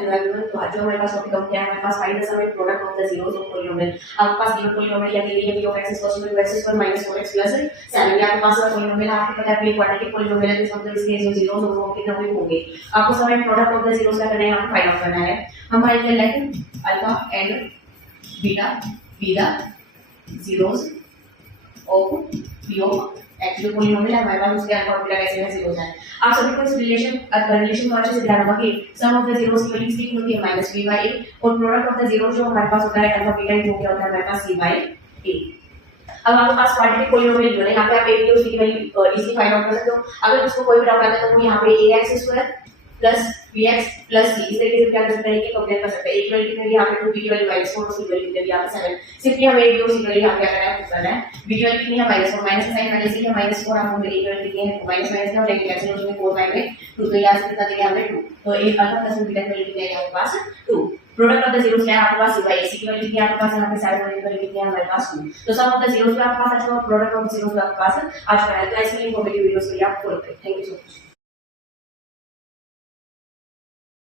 Hello everyone, तो आज जो हमारे पास टॉपिक क्या है, हमारे पास find the sum and product of the zeros of polynomial. आपके पास गिवन पॉलीनोमियल या लिए b of x is equal to x square minus 4x plus 7 या आपके पास पॉलीनोमियल आपको पता है अपनी क्वाड्रेटिक पॉलीनोमियल है, तो मतलब इसके जो जीरोस होंगे वो कितने होंगे। आपको sum and product of the zeros का करना है, आपको फाइंड आउट करना है। हम find let alpha and beta be the zeros of p of x। जो पॉलीनोमियल है हमारे पास उसके अल्फा और बीटा कैसे हैं जीरोस हैं। आप सभी को इस रिलेशन को अच्छे से ध्यान रखोगे। सम ऑफ द जीरोस की वैल्यू कितनी होती है -b/a और प्रोडक्ट ऑफ द जीरोस जो हमारे पास होता है अल्फा बीटा जो क्या होता है हमारे पास c/a। अब आपके पास क्वाड्रेटिक पॉलीनोमियल जो है यहाँ पे आप a b और c की वैल्यू इजीली फाइंड आउट कर सकते हो। अगर इसको कोई भी डाउट आता है तो यहाँ पे ax² plus bx plus c इस तरीके से क्या कर सकते हैं कि कंपेयर कर सकते हैं। a की वैल्यू कितनी यहाँ पे 2 b की वैल्यू -4 और c की वैल्यू कितनी यहाँ पे 7। सिंपली हमें a b और c की वैल्यू यहाँ पे क्या करना है पुट करना है। b की वैल्यू कितनी है -4 माइनस का साइन पहले से है -4 आपको मिली a की वैल्यू कितनी है माइनस माइनस का लेकिन कैंसिल हो जाएंगे 4 बाय में 2 तो यहाँ से कितना देंगे हमें 2। तो a अल्फा प्लस बीटा की वैल्यू कितनी है आपके पास 2। प्रोडक्ट ऑफ द जीरोस क्या है आपके पास c/a की वैल्यू कितनी है आपके पास यहाँ पे साइड वाली वैल्यू कितनी है हमारे पास 2। तो सम ऑफ द जीरोस का आपके पास अच्छा प्रोडक्ट ऑफ जीरोस का आपके पास आज का है। तो ऐसे ही कॉमेडी वीडियोस के लिए आप फॉलो करें। Thank you so much.